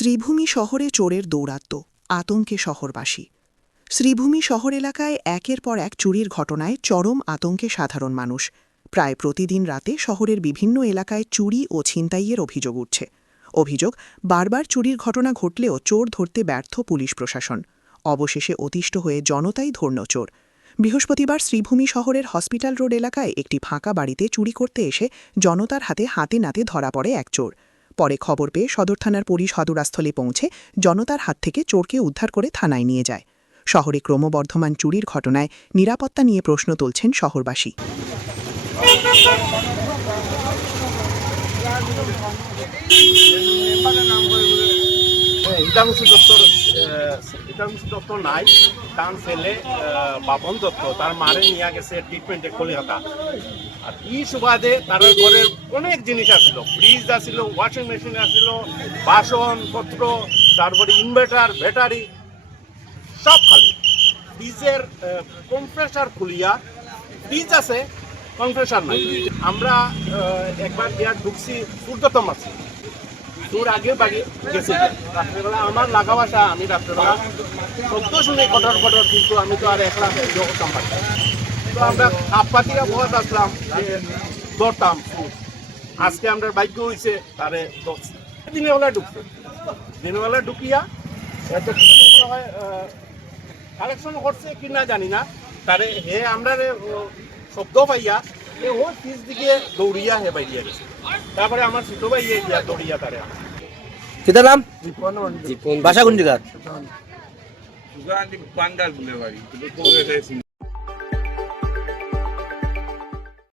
শ্রীভূমি শহরে চোরের দৌরাত্ম্য, আতঙ্কে শহরবাসী। শ্রীভূমি শহর এলাকায় একের পর এক চুরির ঘটনায় চরম আতঙ্কে সাধারণ মানুষ। প্রায় প্রতিদিন রাতে শহরের বিভিন্ন এলাকায় চুরি ও ছিনতাইয়ের অভিযোগ উঠছে। অভিযোগ, বারবার চুরির ঘটনা ঘটলেও চোর ধরতে ব্যর্থ পুলিশ প্রশাসন। অবশেষে অতিষ্ঠ হয়ে জনতাই ধরল চোর। বৃহস্পতিবার শ্রীভূমি শহরের হসপিটাল রোড এলাকায় একটি ফাঁকা বাড়িতে চুরি করতে এসে জনতার হাতে হাতে নাতে ধরা পড়ে এক চোর। পরে খবর পেয়ে সদর থানার পুলিশ হদরাস্থলে পৌঁছে জনতার হাত থেকে চোরকে উদ্ধার করে থানায় নিয়ে যায়। শহরে ক্রমবর্ধমান চুরির ঘটনায় নিরাপত্তা নিয়ে প্রশ্ন তুলছেন শহরবাসী। হিতাংশু হিতাংশু দত্ত নাই। তার ছেলে বাপন দত্ত তার মারে নিয়ে গেছে ট্রিটমেন্টে কলিকাতা। আর এই সুবাদে তার ঘরের অনেক জিনিস আসছিল ফ্রিজ আসছিল ওয়াশিং মেশিন আসছিল বাসনপত্র তারপরে ইনভার্টার ব্যাটারি সব খালি। ফ্রিজের কম্প্রেসার খুলিয়া ফ্রিজ আছে কম্প্রেসার নাই। আমরা একবার দেয়ার ঢুকছি, সূর্যতম আছি। তোর আগে বাগে গেছে। রাত্রেবেলা আমার লাগা বাসা আমি রাত্রেবেলা সত্য শুনে কটর কটর কিন্তু আমি তো আর একলা করতাম পারতাম তো আমরা আপাতিরা বহুত আসলাম ধরতাম আজকে আমরা ভাগ্য হয়েছে তারে। দিনের ঢুকছে দিনের বেলা ঢুকিয়া এত কালেকশন করছে কি না জানি না। তারে হে আমরা শব্দ পাইয়া দৌড়িয়া হে বাইরিয়া গেছে তারপরে আমার ছোট ভাই দৌড়িয়া তারে কিতার নাম বাসা কোন জায়গা বাঙ্গাল বলে বাড়ি